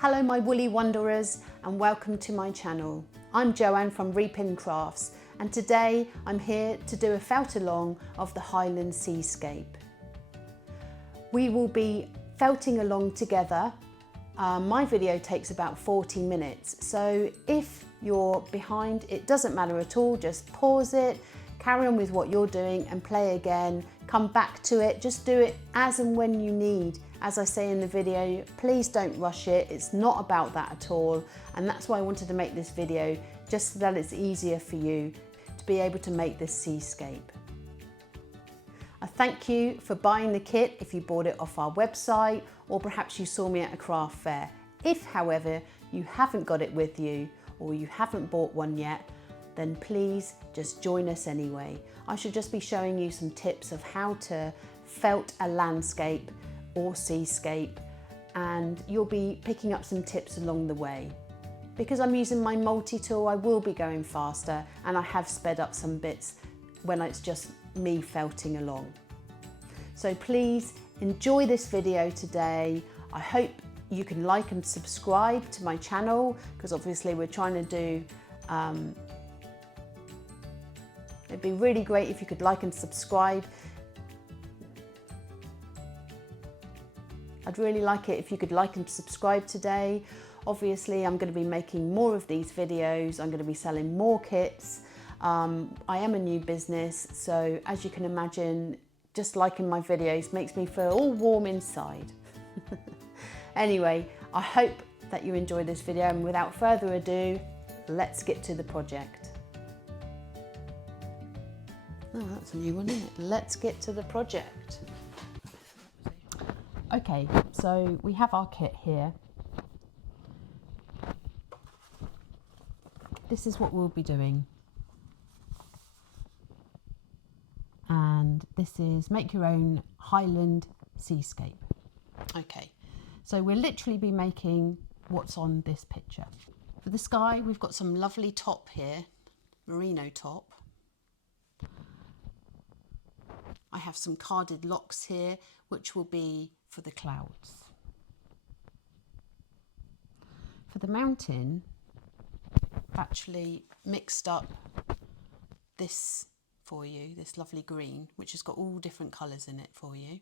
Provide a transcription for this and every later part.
Hello my woolly wanderers and welcome to my channel. I'm Joanne from Repin Crafts and today I'm here to do a felt along of the Highland Seascape. We will be felting along together. My video takes about 40 minutes, so if you're behind, it doesn't matter at all, just pause it, carry on with what you're doing and play again, come back to it, just do it as and when you need. As I say in the video, please don't rush it, it's not about that at all, and that's why I wanted to make this video, just so that it's easier for you to be able to make this seascape. I thank you for buying the kit if you bought it off our website, or perhaps you saw me at a craft fair. If, however, you haven't got it with you, or you haven't bought one yet, then please just join us anyway. I should just be showing you some tips of how to felt a landscape or seascape, and you'll be picking up some tips along the way. Because I'm using my multi-tool, I will be going faster, and I have sped up some bits when it's just me felting along. So please enjoy this video today. I hope you can like and subscribe to my channel, because obviously we're trying to do it'd be really great if you could like and subscribe. I'd really like it if you could like and subscribe today. Obviously, I'm going to be making more of these videos. I'm going to be selling more kits. I am a new business, so as you can imagine, just liking my videos makes me feel all warm inside. Anyway, I hope that you enjoy this video, and without further ado, let's get to the project. Oh, that's a new one, isn't it? Let's get to the project. Okay, so we have our kit here. This is what we'll be doing. And this is make your own Highland Seascape. Okay, so we'll literally be making what's on this picture. For the sky, we've got some lovely top here, merino top. I have some carded locks here, which will be for the clouds. For the mountain, I've actually mixed up this for you, this lovely green, which has got all different colours in it for you.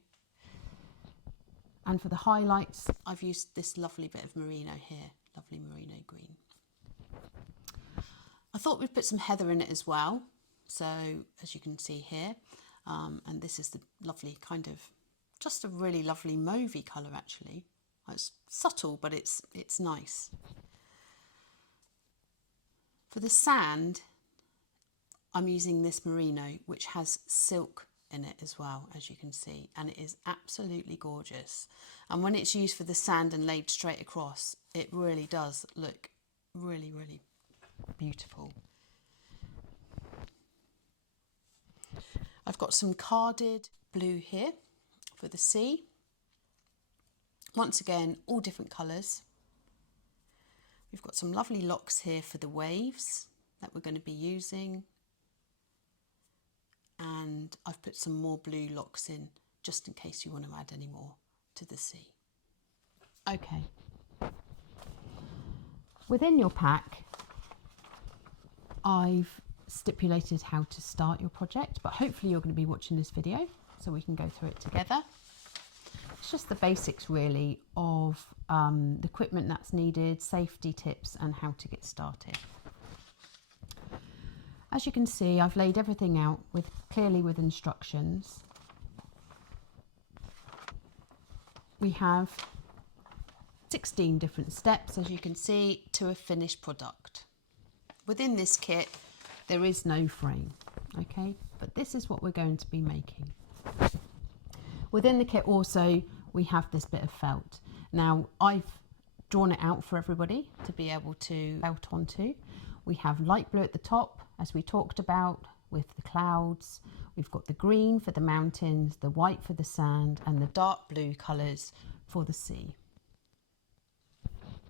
And for the highlights, I've used this lovely bit of merino here, lovely merino green. I thought we'd put some heather in it as well, so as you can see here, and this is the lovely kind of, just a really lovely mauvey colour actually. It's subtle, but it's nice. For the sand, I'm using this merino, which has silk in it as well, as you can see, and it is absolutely gorgeous. And when it's used for the sand and laid straight across, it really does look really, really beautiful. I've got some carded blue here for the sea. Once again, all different colours. We've got some lovely locks here for the waves that we're going to be using. And I've put some more blue locks in just in case you want to add any more to the sea. Okay. Within your pack, I've stipulated how to start your project, but hopefully you're going to be watching this video so we can go through it together. It's just the basics really of the equipment that's needed, safety tips and how to get started. As you can see, I've laid everything out clearly with instructions. We have 16 different steps, as you can see, to a finished product. Within this kit, there is no frame, okay? But this is what we're going to be making. Within the kit also, we have this bit of felt. Now, I've drawn it out for everybody to be able to felt onto. We have light blue at the top, as we talked about, with the clouds. We've got the green for the mountains, the white for the sand, and the dark blue colours for the sea.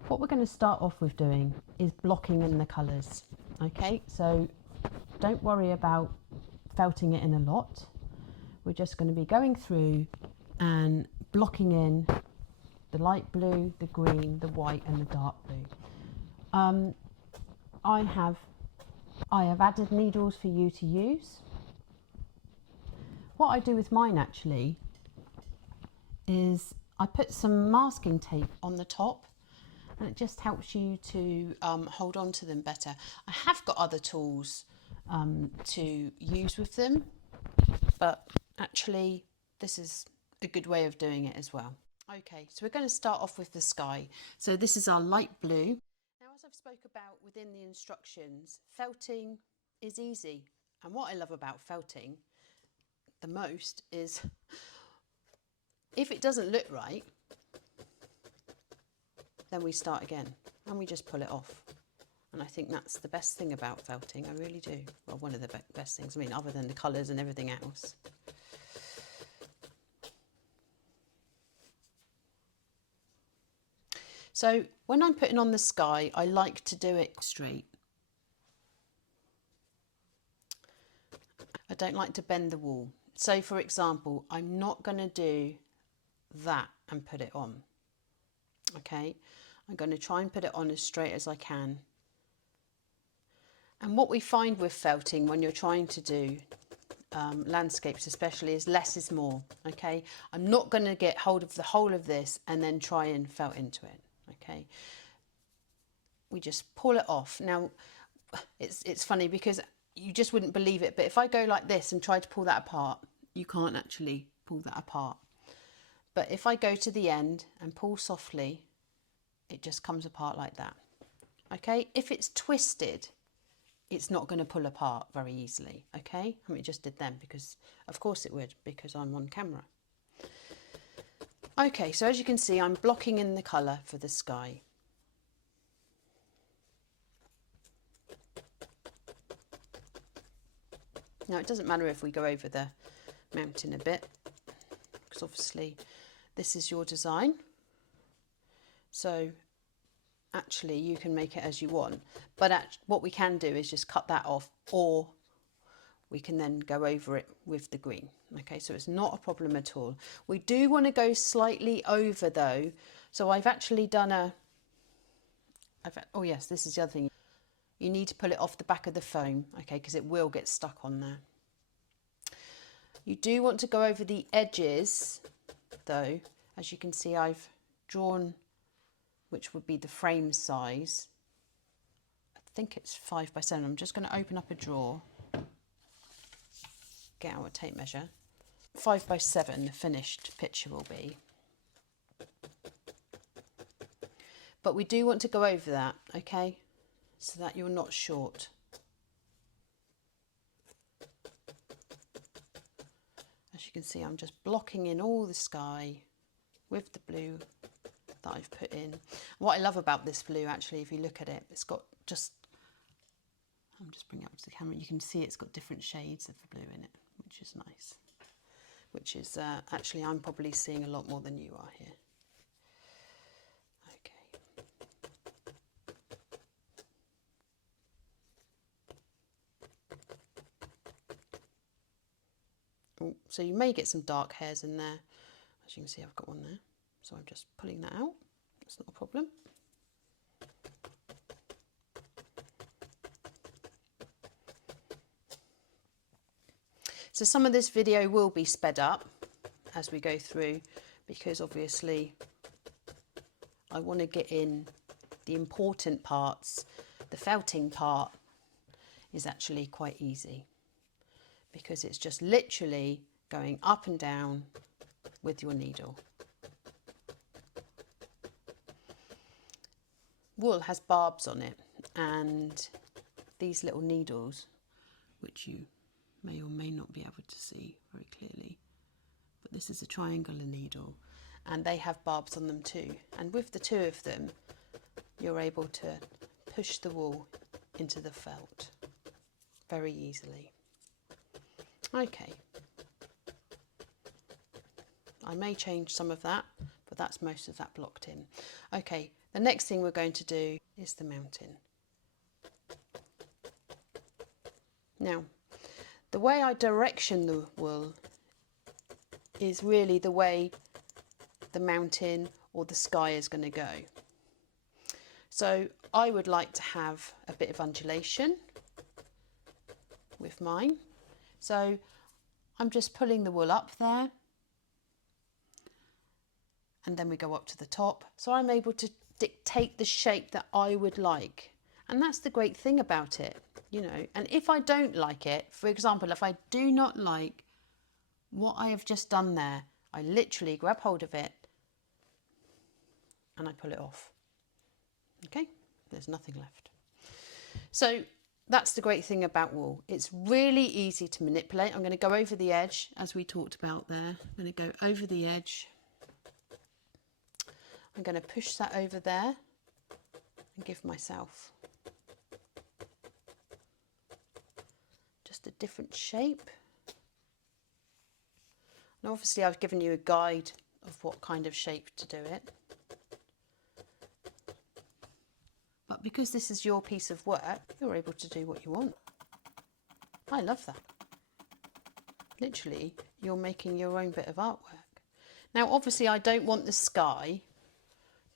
What we're going to start off with doing is blocking in the colours. Okay, so don't worry about felting it in a lot. We're just going to be going through and blocking in the light blue, the green, the white and the dark blue. I have added needles for you to use. What I do with mine actually is I put some masking tape on the top, and it just helps you to hold on to them better. I have got other tools to use with them, but actually this is a good way of doing it as well. Okay, so we're going to start off with the sky. So this is our light blue. Now, as I've spoke about within the instructions, felting is easy. And what I love about felting the most is if it doesn't look right, then we start again and we just pull it off. And I think that's the best thing about felting, I really do. Well, one of the best things, I mean, other than the colours and everything else. So when I'm putting on the sky, I like to do it straight. I don't like to bend the wool. So for example, I'm not going to do that and put it on. Okay, I'm going to try and put it on as straight as I can. And what we find with felting when you're trying to do landscapes especially is less is more. Okay, I'm not going to get hold of the whole of this and then try and felt into it. Okay, we just pull it off. Now it's funny because you just wouldn't believe it, but if I go like this and try to pull that apart, you can't actually pull that apart. But if I go to the end and pull softly, it just comes apart like that. Okay, if it's twisted, it's not going to pull apart very easily. Okay, I mean, it just did then because of course it would, because I'm on camera. Okay, so as you can see, I'm blocking in the colour for the sky. Now it doesn't matter if we go over the mountain a bit, because obviously this is your design. So actually you can make it as you want, but what we can do is just cut that off, or we can then go over it with the green. Okay, so it's not a problem at all. We do want to go slightly over though, so I've actually done oh yes, this is the other thing. You need to pull it off the back of the foam, okay, because it will get stuck on there. You do want to go over the edges though. As you can see, I've drawn, which would be the frame size. I think it's 5 by 7. I'm just going to open up a drawer, get out a tape measure. 5 by 7 the finished picture will be. But we do want to go over that, okay, so that you're not short. As you can see, I'm just blocking in all the sky with the blue that I've put in. What I love about this blue, actually, if you look at it, it's got just, I'm just bringing it up to the camera, you can see it's got different shades of the blue in it, which is nice. Which is, actually, I'm probably seeing a lot more than you are here. Okay. Oh, so you may get some dark hairs in there. As you can see, I've got one there. So I'm just pulling that out. That's not a problem. So some of this video will be sped up as we go through, because obviously I want to get in the important parts. The felting part is actually quite easy because it's just literally going up and down with your needle. Wool has barbs on it, and these little needles, which you may or may not be able to see very clearly, but this is a triangular needle and they have barbs on them too, and with the two of them you're able to push the wool into the felt very easily. Okay, I may change some of that, but that's most of that blocked in. Okay, the next thing we're going to do is the mountain. Now, the way I direction the wool is really the way the mountain or the sky is going to go. So I would like to have a bit of undulation with mine. So I'm just pulling the wool up there, and then we go up to the top. So I'm able to dictate the shape that I would like. And that's the great thing about it, you know. And if I don't like it, for example, if I do not like what I have just done there, I literally grab hold of it and I pull it off. Okay, there's nothing left. So that's the great thing about wool. It's really easy to manipulate. I'm going to go over the edge, as we talked about there. I'm going to go over the edge. I'm going to push that over there and give myself just a different shape. And obviously I've given you a guide of what kind of shape to do it. But because this is your piece of work, you're able to do what you want. I love that. Literally, you're making your own bit of artwork. Now, obviously, I don't want the sky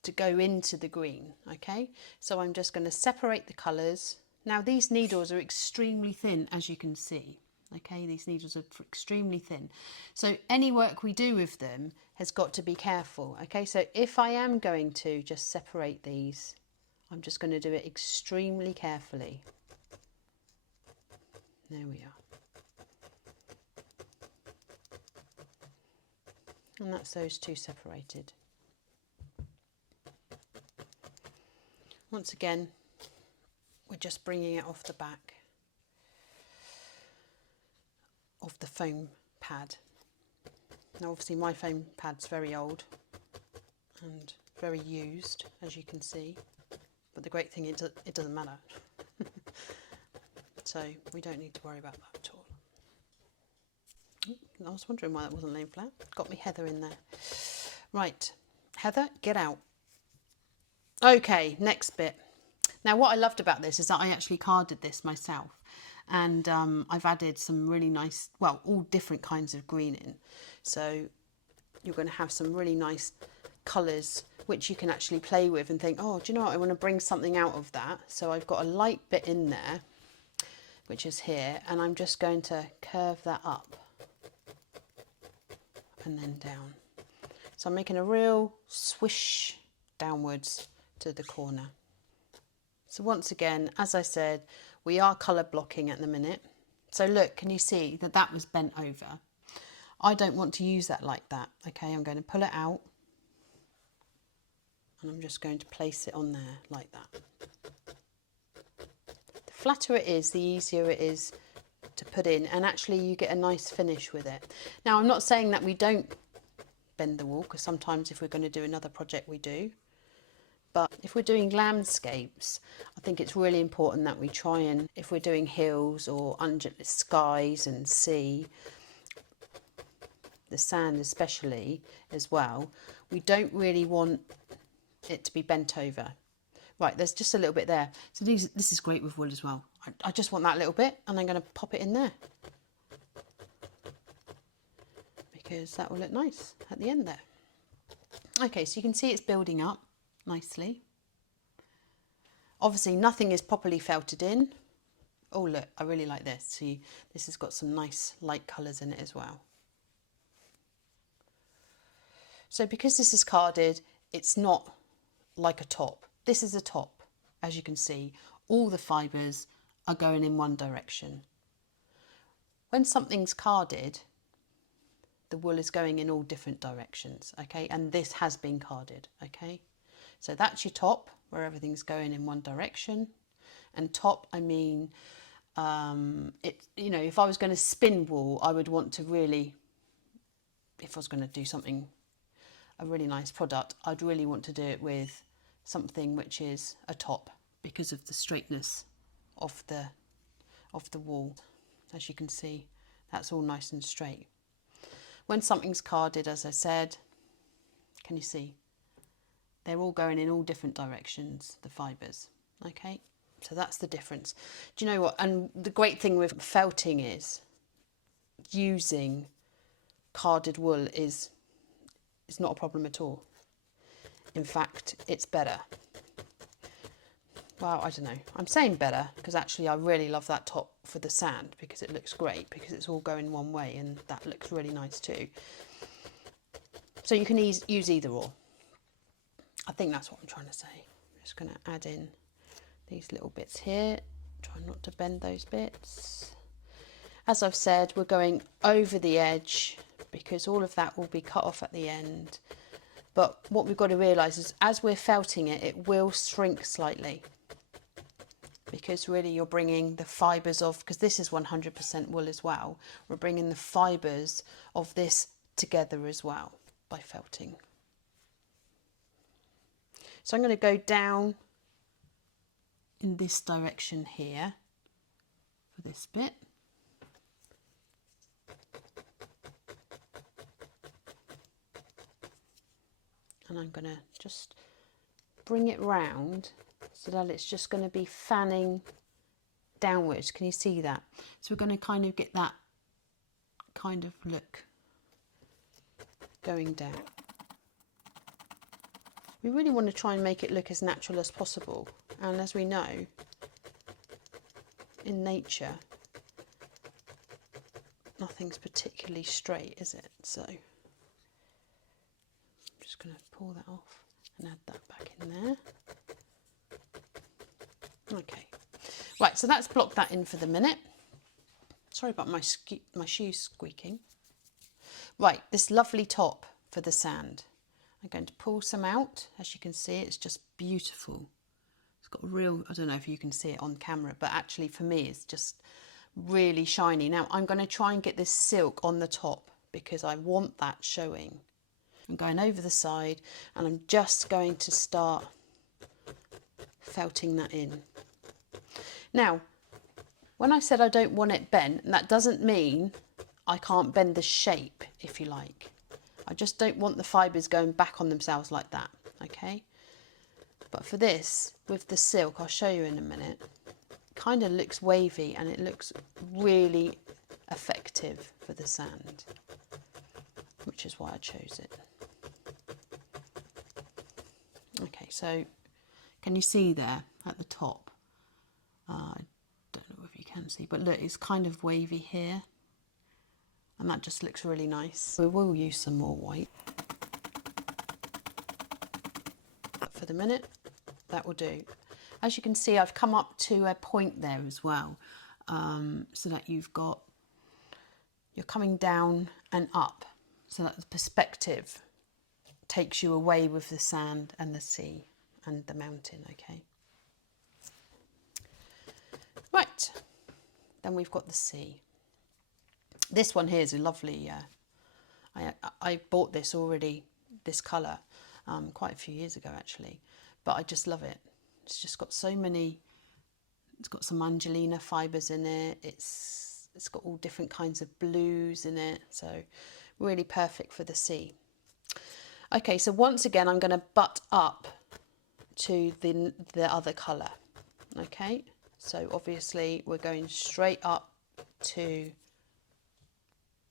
to go into the green, okay? So I'm just going to separate the colours. Now, these needles are extremely thin, as you can see. Okay, these needles are extremely thin. So any work we do with them has got to be careful. Okay, so if I am going to just separate these, I'm just going to do it extremely carefully. There we are. And that's those two separated. Once again, we're just bringing it off the back of the foam pad. Now obviously my foam pad's very old and very used, as you can see, but the great thing is it doesn't matter. So we don't need to worry about that at all. I was wondering why that wasn't laying flat. Got me Heather in there. Right, Heather, get out. Okay, next bit. Now what I loved about this is that I actually carded this myself, and I've added some really nice, well, all different kinds of green in. So you're going to have some really nice colours which you can actually play with and think, oh, do you know what, I want to bring something out of that. So I've got a light bit in there, which is here, and I'm just going to curve that up and then down. So I'm making a real swish downwards to the corner. So once again, as I said, we are colour blocking at the minute. So look, can you see that that was bent over? I don't want to use that like that. Okay, I'm going to pull it out and I'm just going to place it on there like that. The flatter it is, the easier it is to put in, and actually you get a nice finish with it. Now I'm not saying that we don't bend the wool, because sometimes if we're going to do another project we do. But if we're doing landscapes, I think it's really important that we try and, if we're doing hills or skies and sea, the sand especially as well, we don't really want it to be bent over. Right, there's just a little bit there. So this is great with wool as well. I just want that little bit, and I'm going to pop it in there, because that will look nice at the end there. Okay, so you can see it's building up nicely. Obviously nothing is properly felted in. Oh look, I really like this. See, this has got some nice light colours in it as well. So because this is carded, it's not like a top. This is a top, as you can see. All the fibres are going in one direction. When something's carded, the wool is going in all different directions, okay? And this has been carded, okay? So that's your top, where everything's going in one direction. And top, I mean, you know, if I was going to spin wool, I would want to really, if I was going to do something, a really nice product, I'd really want to do it with something which is a top, because of the straightness of the wool. As you can see, that's all nice and straight. When something's carded, as I said, can you see? They're all going in all different directions, the fibres, okay? So that's the difference. Do you know what? And the great thing with felting is using carded wool is not a problem at all. in fact, it's better. Well, I don't know. I'm saying better because actually I really love that top for the sand because it looks great because it's all going one way and that looks really nice too. So you can use either or. I think that's what I'm trying to say. I'm just going to add in these little bits here. Try not to bend those bits. As I've said, we're going over the edge because all of that will be cut off at the end. But what we've got to realise is as we're felting it, it will shrink slightly. Because really you're bringing the fibres of, because this is 100% wool as well, we're bringing the fibres of this together as well by felting. So I'm going to go down in this direction here for this bit. And I'm going to just bring it round so that it's just going to be fanning downwards. Can you see that? So we're going to kind of get that kind of look going down. We really want to try and make it look as natural as possible. And as we know, in nature, nothing's particularly straight, is it? So I'm just going to pull that off and add that back in there. Okay, right, so that's blocked that in for the minute. Sorry about my shoes squeaking. Right, this lovely top for the sand. I'm going to pull some out. As you can see, it's just beautiful. It's got a real, I don't know if you can see it on camera, but actually for me, it's just really shiny. Now I'm going to try and get this silk on the top because I want that showing. I'm going over the side and I'm just going to start felting that in. Now, when I said I don't want it bent, and that doesn't mean I can't bend the shape, if you like. I just don't want the fibres going back on themselves like that, okay? But for this, with the silk, I'll show you in a minute, it kind of looks wavy and it looks really effective for the sand, which is why I chose it. Okay, so can you see there at the top? I don't know if you can see, but look, it's kind of wavy here. And that just looks really nice. We will use some more white. But for the minute, that will do. As you can see, I've come up to a point there as well, so that you're coming down and up, so that the perspective takes you away with the sand and the sea and the mountain, okay? Right, then we've got the sea. This one here is a lovely, I bought this already, this colour, quite a few years ago actually, but I just love it. It's just got so many, it's got some Angelina fibres in it, it's got all different kinds of blues in it, so really perfect for the sea. Okay, so once again I'm going to butt up to the other colour, okay? So obviously we're going straight up to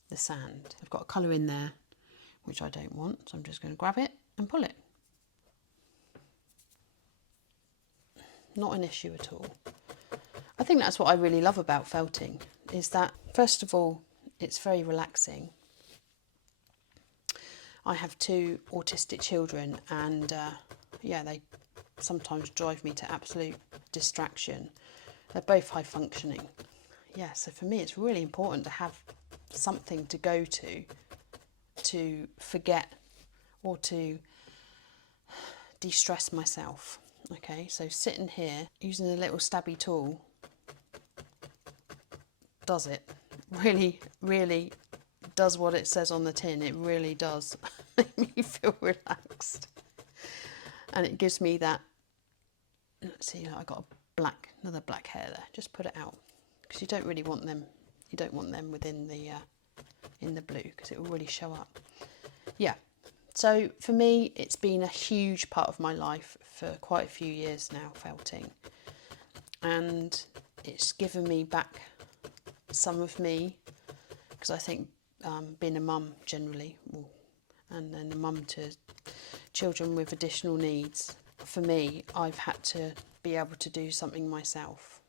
the sand. I've got a colour in there which I don't want, so I'm just going to grab it and pull it. Not an issue at all. I think that's what I really love about felting, is that first of all it's very relaxing. I have 2 autistic children and yeah, they sometimes drive me to absolute distraction. They're both high functioning. Yeah, so for me it's really important to have something to go to forget or to de-stress myself. Okay, so sitting here using a little stabby tool does it. Really does what it says on the tin. It really does make me feel relaxed, and it gives me that. Let's see, I got another black hair there. Just put it out because you don't really want them. You don't want them within the in the blue because it will really show up. Yeah. So for me, it's been a huge part of my life for quite a few years now, felting, and it's given me back some of me, because I think being a mum generally, and then a mum to children with additional needs. For me, I've had to be able to do something myself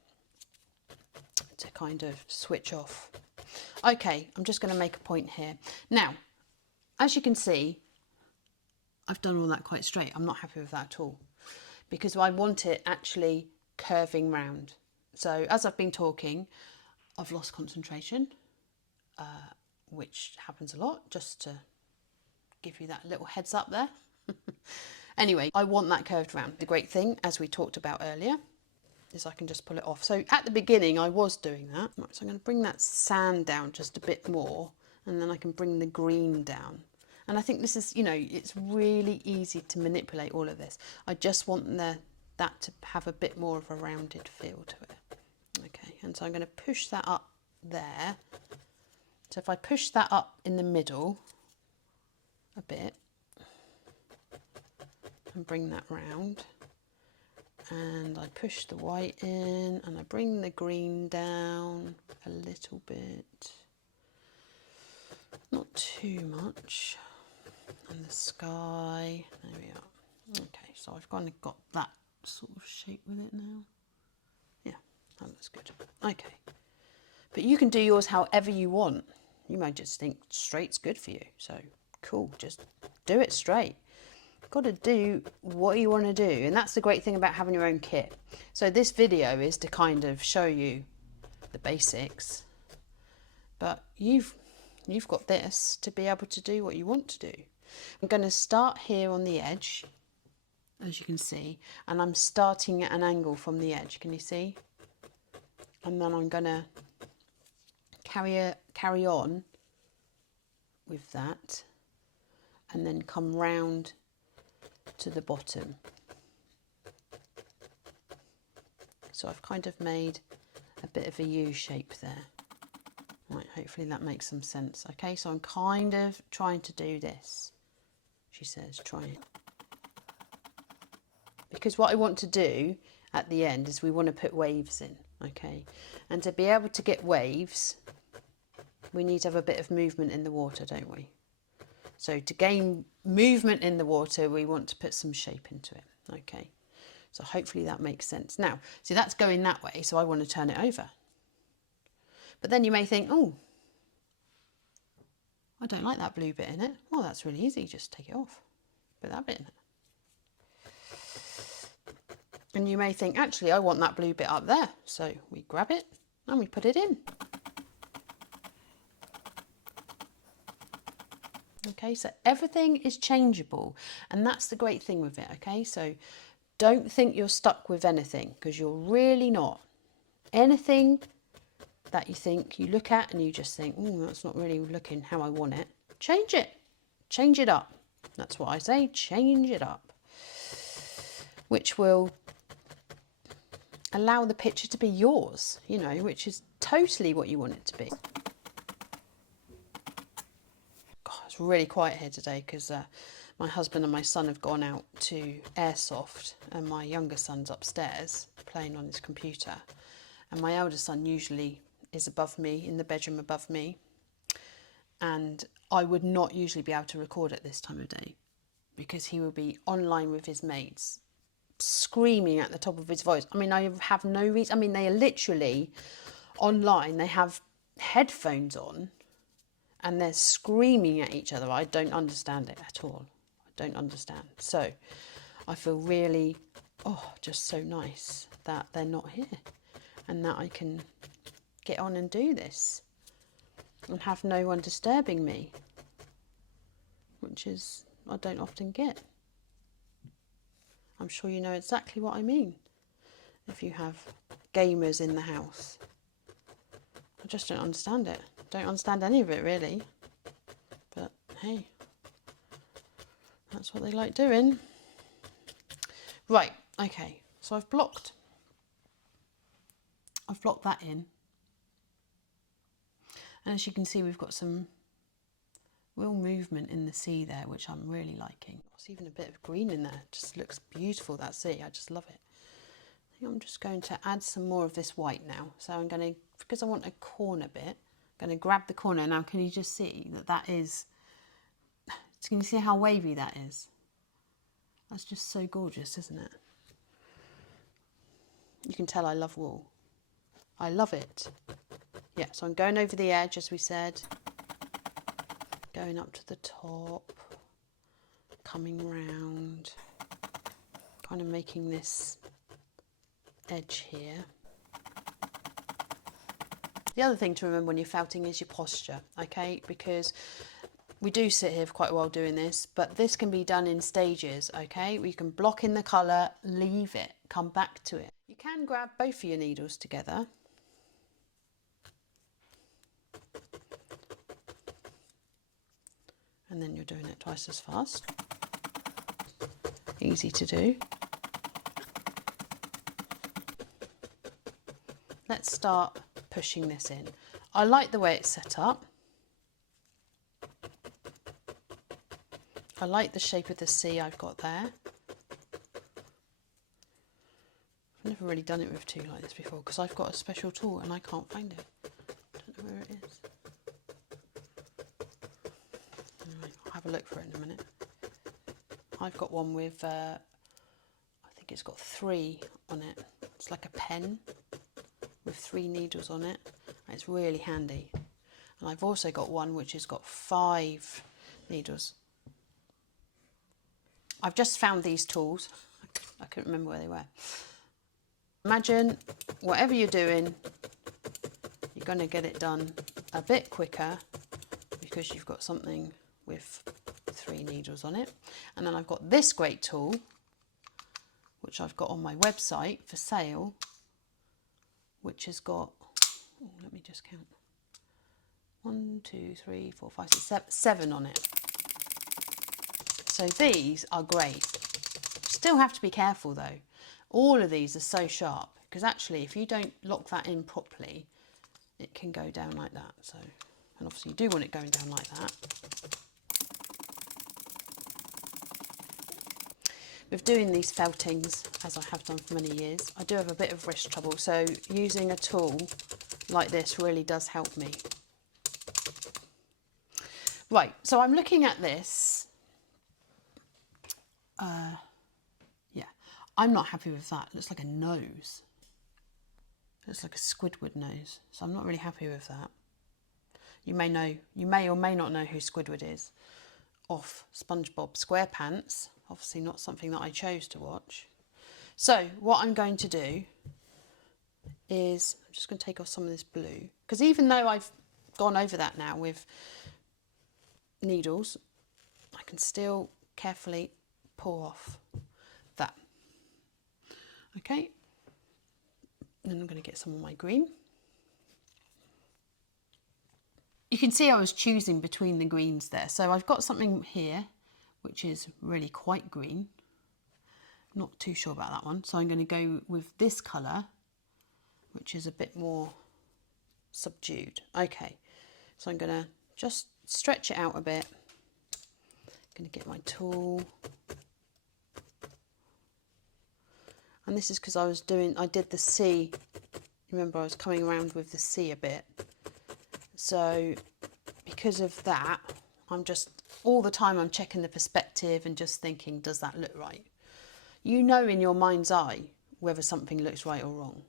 to kind of switch off. Okay, I'm just going to make a point here. Now, as you can see, I've done all that quite straight. I'm not happy with that at all because I want it actually curving round. So as I've been talking, I've lost concentration, which happens a lot, just to give you that little heads up there. Anyway, I want that curved round. The great thing, as we talked about earlier, is I can just pull it off. So at the beginning I was doing that. Right, so I'm going to bring that sand down just a bit more, and then I can bring the green down. And I think this is, you know, it's really easy to manipulate all of this. I just want that to have a bit more of a rounded feel to it. Okay, and so I'm going to push that up there. So if I push that up in the middle a bit and bring that round, and I push the white in and I bring the green down a little bit, not too much, and the sky, there we are. Okay, so I've kind of got that sort of shape with it now. Yeah, that looks good. Okay, but you can do yours however you want. You might just think straight's good for you, so cool, just do it straight. Got to do what you want to do, and that's the great thing about having your own kit. So this video is to kind of show you the basics, but you've got this to be able to do what you want to do. I'm going to start here on the edge, as you can see, and I'm starting at an angle from the edge. Can you see? And then I'm going to carry on with that, and then come round to the bottom. So I've kind of made a bit of a U shape there. Right, hopefully that makes some sense. Okay, so I'm kind of trying to do this. She says, try it. Because what I want to do at the end is we want to put waves in, okay? And to be able to get waves, we need to have a bit of movement in the water, don't we? So to gain movement in the water, we want to put some shape into it, okay? So hopefully that makes sense. Now, see, that's going that way, so I want to turn it over. But then you may think, oh, I don't like that blue bit in it. Well, that's really easy, just take it off. Put that bit in it. And you may think, actually, I want that blue bit up there. So we grab it and we put it in. Okay, so everything is changeable, and that's the great thing with it, okay? So don't think you're stuck with anything, because you're really not. Anything that you think, you look at and you just think, oh, that's not really looking how I want it, change it. Change it up. That's what I say, change it up. Which will allow the picture to be yours, you know, which is totally what you want it to be. It's really quiet here today because my husband and my son have gone out to airsoft, and my younger son's upstairs playing on his computer, and my elder son usually is above me, in the bedroom above me, and I would not usually be able to record at this time of day because he will be online with his mates screaming at the top of his voice. I mean, I have no reason. I mean, they are literally online, they have headphones on and they're screaming at each other. I don't understand it at all. I don't understand. So I feel really, just so nice that they're not here and that I can get on and do this and have no one disturbing me, which is, I don't often get. I'm sure you know exactly what I mean if you have gamers in the house. I just don't understand it. Don't understand any of it really, but hey, that's what they like doing. Right, okay, so I've blocked that in, and as you can see, we've got some real movement in the sea there, which I'm really liking. There's even a bit of green in there. It just looks beautiful, that sea. I just love it. I think I'm just going to add some more of this white now. So I'm going to, because I want a corner bit, I'm going to grab the corner. Now, can you just see that that is, can you see how wavy that is? That's just so gorgeous, isn't it? You can tell I love wool. I love it. Yeah, so I'm going over the edge, as we said, going up to the top, coming round, kind of making this edge here. The other thing to remember when you're felting is your posture, okay? Because we do sit here for quite a while doing this, but this can be done in stages, okay? We can block in the colour, leave it, come back to it. You can grab both of your needles together. And then you're doing it twice as fast. Easy to do. Let's start pushing this in. I like the way it's set up. I like the shape of the C I've got there. I've never really done it with two like this before because I've got a special tool and I can't find it. Don't know where it is. Anyway, I'll have a look for it in a minute. I've got one with, I think it's got 3 on it. It's like a pen with 3 needles on it. And it's really handy. And I've also got one which has got 5 needles. I've just found these tools. I couldn't remember where they were. Imagine whatever you're doing, you're going to get it done a bit quicker because you've got something with 3 needles on it. And then I've got this great tool, which I've got on my website for sale, which has got, oh, let me just count, 1, 2, 3, 4, 5, 6, 7 on it. So these are great. Still have to be careful though. All of these are so sharp because actually if you don't lock that in properly, it can go down like that. So, and obviously you do want it going down like that. With doing these feltings, as I have done for many years, I do have a bit of wrist trouble. So using a tool like this really does help me. Right, so I'm looking at this. Yeah, I'm not happy with that. It looks like a nose. It looks like a Squidward nose. So I'm not really happy with that. You may or may not know who Squidward is off SpongeBob SquarePants. Obviously not something that I chose to watch. So what I'm going to do is, I'm just going to take off some of this blue. Because even though I've gone over that now with needles, I can still carefully pull off that. Okay, then I'm going to get some of my green. You can see I was choosing between the greens there. So I've got something here which is really quite green. Not too sure about that one. So I'm going to go with this colour, which is a bit more subdued. Okay, so I'm going to just stretch it out a bit. I'm going to get my tool. And this is because I did the C. Remember, I was coming around with the C a bit. So because of that, I'm just, all the time I'm checking the perspective and just thinking, does that look right? You know in your mind's eye whether something looks right or wrong.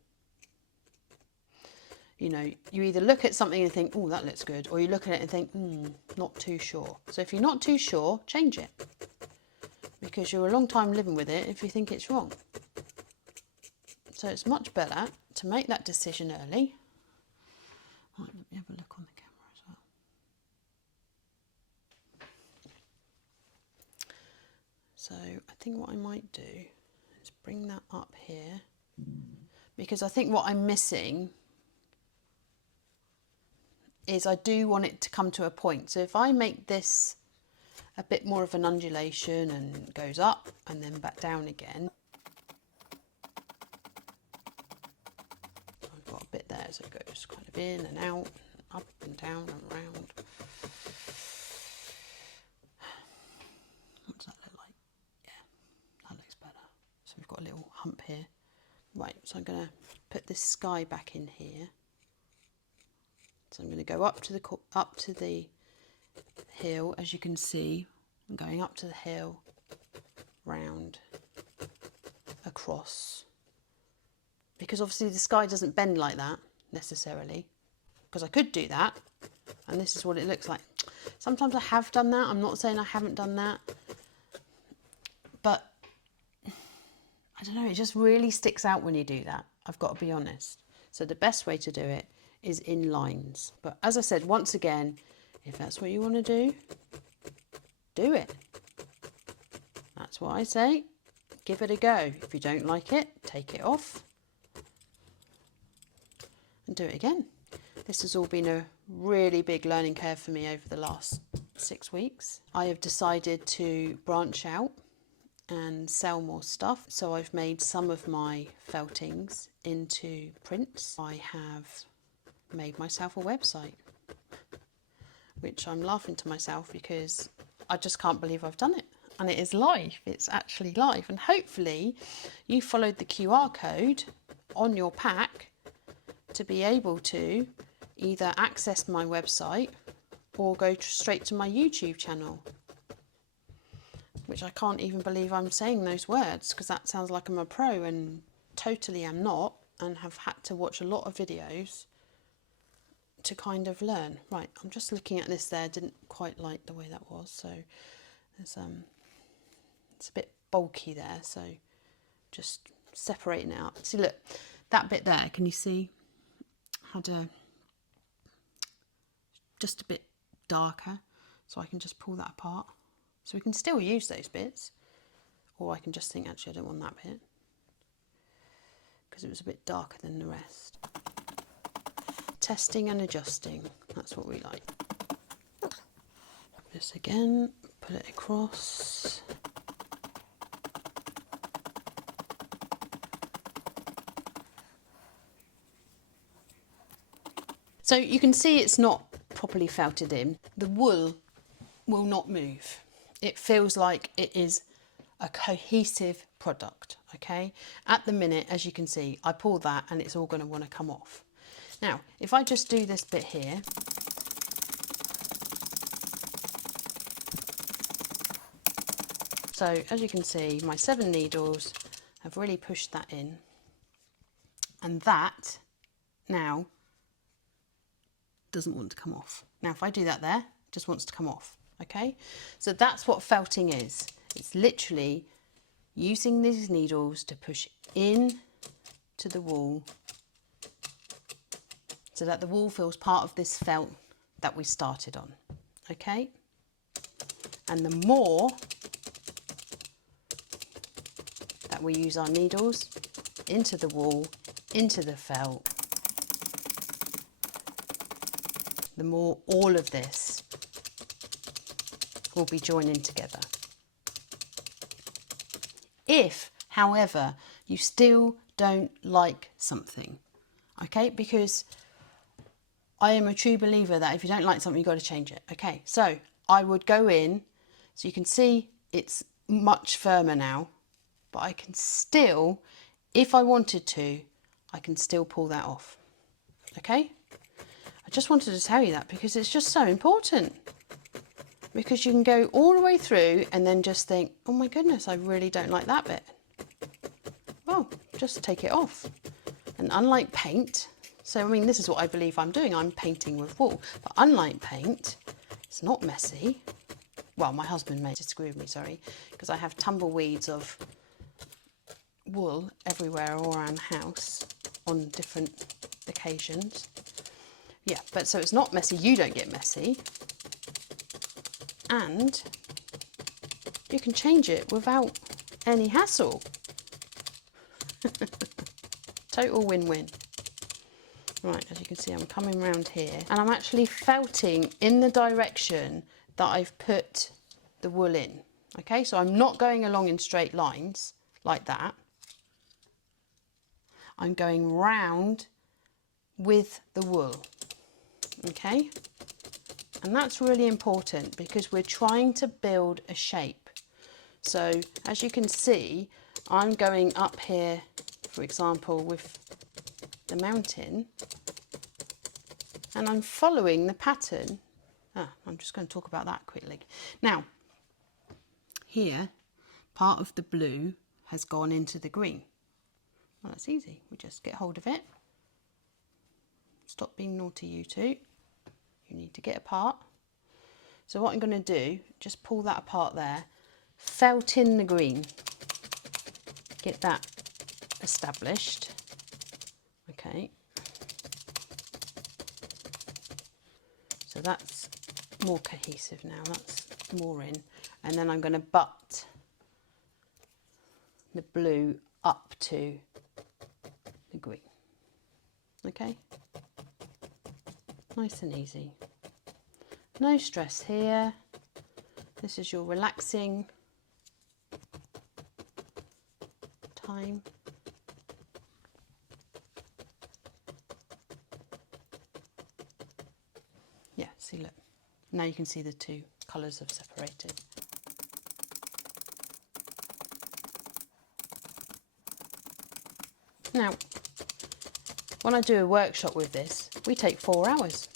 You know, you either look at something and think, oh, that looks good, or you look at it and think, not too sure. So if you're not too sure, change it. Because you're a long time living with it if you think it's wrong. So it's much better to make that decision early. Right, let me have a look on the camera as well. So I think what I might do is bring that up here, because I think what I'm missing is I do want it to come to a point. So if I make this a bit more of an undulation and goes up and then back down again, I've got a bit there, so it goes kind of in and out, up and down and round. What does that look like? Yeah, that looks better. So we've got a little hump here. Right, so I'm going to put this sky back in here. So I'm going to go up to the hill, as you can see. I'm going up to the hill, round across, because obviously the sky doesn't bend like that necessarily, because I could do that and this is what it looks like. Sometimes I have done that, I'm not saying I haven't done that, but I don't know, it just really sticks out when you do that, I've got to be honest. So the best way to do it is in lines. But as I said, once again, if that's what you want to do it. That's what I say. Give it a go. If you don't like it, take it off and do it again. This has all been a really big learning curve for me over the last 6 weeks. I have decided to branch out and sell more stuff. So I've made some of my feltings into prints. I have made myself a website, which I'm laughing to myself because I just can't believe I've done it. And it is live, it's actually live. And hopefully you followed the QR code on your pack to be able to either access my website or go straight to my YouTube channel, which I can't even believe I'm saying those words, because that sounds like I'm a pro, and totally am not, and have had to watch a lot of videos to kind of learn. Right, I'm just looking at this there, didn't quite like the way that was, so there's it's a bit bulky there, so just separating it out. See, look, that bit there, can you see? Had just a bit darker, so I can just pull that apart. So we can still use those bits, or I can just think, actually, I don't want that bit because it was a bit darker than the rest. Testing and adjusting, that's what we like. This again, put it across. So you can see it's not properly felted in. The wool will not move. It feels like it is a cohesive product, okay? At the minute, as you can see, I pull that and it's all going to want to come off. Now, if I just do this bit here, so as you can see, my 7 needles have really pushed that in, and that now doesn't want to come off. Now, if I do that there, it just wants to come off, okay? So that's what felting is. It's literally using these needles to push in to the wool so that the wool feels part of this felt that we started on, okay? And the more that we use our needles into the wool, into the felt, the more all of this will be joining together. If, however, you still don't like something, okay, because I am a true believer that if you don't like something, you've got to change it, okay? So I would go in, so you can see it's much firmer now, but I can still, if I wanted to, I can still pull that off, okay? I just wanted to tell you that because it's just so important. Because you can go all the way through and then just think, oh my goodness, I really don't like that bit. Well, just take it off. And unlike paint, so I mean, this is what I believe I'm doing, I'm painting with wool. But unlike paint, it's not messy. Well, my husband may disagree with me, sorry, because I have tumbleweeds of wool everywhere all around the house on different occasions. Yeah, but so it's not messy, you don't get messy. And you can change it without any hassle. Total win-win. Right, as you can see, I'm coming round here and I'm actually felting in the direction that I've put the wool in. Okay, so I'm not going along in straight lines like that. I'm going round with the wool. Okay. And that's really important because we're trying to build a shape. So as you can see, I'm going up here, for example, with the mountain, and I'm following the pattern. I'm just going to talk about that quickly. Now, here, part of the blue has gone into the green. Well, that's easy. We just get hold of it. Stop being naughty, you two. You need to get apart. So what I'm going to do, just pull that apart there, felt in the green, get that established. Okay. So that's more cohesive now, that's more in. And then I'm going to butt the blue up to the green. Okay, nice and easy. No stress here. This is your relaxing time. Yeah, see, look. Now you can see the two colours have separated. Now, when I do a workshop with this, we take 4 hours.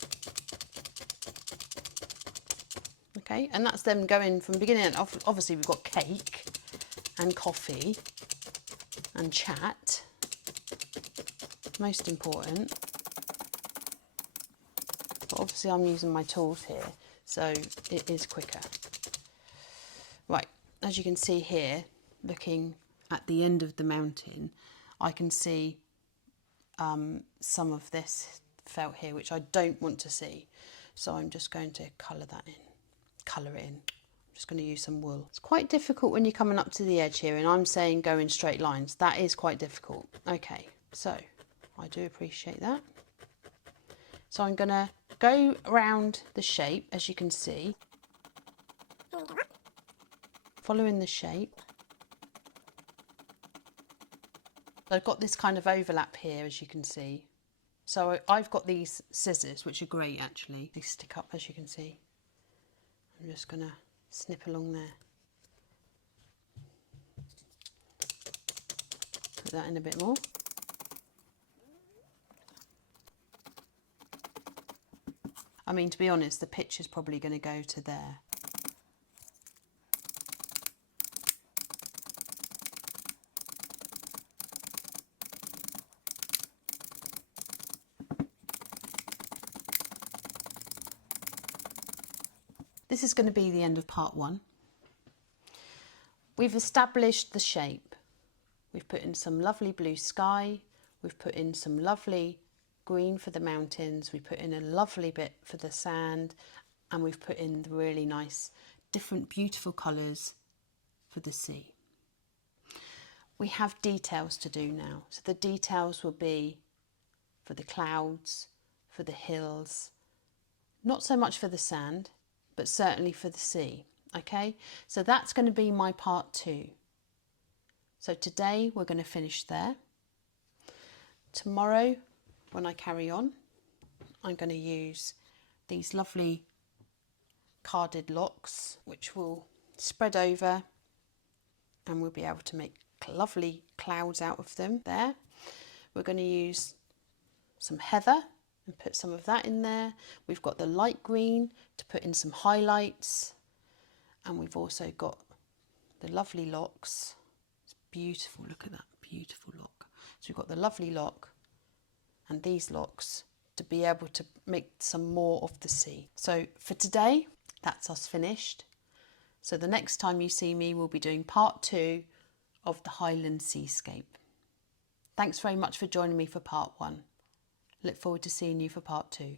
Okay, and that's them going from beginning. Obviously, we've got cake and coffee and chat. Most important. But obviously, I'm using my tools here, so it is quicker. Right, as you can see here, looking at the end of the mountain, I can see some of this felt here, which I don't want to see. So I'm just going to colour that in. Colour it in. I'm just going to use some wool. It's quite difficult when you're coming up to the edge here, and I'm saying go in straight lines. That is quite difficult. Okay, so I do appreciate that. So I'm going to go around the shape, as you can see. Following the shape. I've got this kind of overlap here, as you can see. So I've got these scissors, which are great actually. They stick up, as you can see. I'm just going to snip along there. Put that in a bit more. I mean, to be honest, the pitch is probably going to go to there. This is going to be the end of part 1. We've established the shape. We've put in some lovely blue sky. We've put in some lovely green for the mountains. We put in a lovely bit for the sand. And we've put in the really nice, different, beautiful colours for the sea. We have details to do now. So the details will be for the clouds, for the hills, not so much for the sand, but certainly for the sea. Okay, so that's going to be my part 2. So today we're going to finish there. Tomorrow, when I carry on, I'm going to use these lovely carded locks, which will spread over, and we'll be able to make lovely clouds out of them there. We're going to use some heather and put some of that in there. We've got the light green to put in some highlights, and we've also got the lovely locks. It's beautiful, look at that beautiful lock. So we've got the lovely lock and these locks to be able to make some more of the sea. So for today, that's us finished. So the next time you see me, we'll be doing part 2 of the Highland Seascape. Thanks very much for joining me for part 1. Look forward to seeing you for part 2.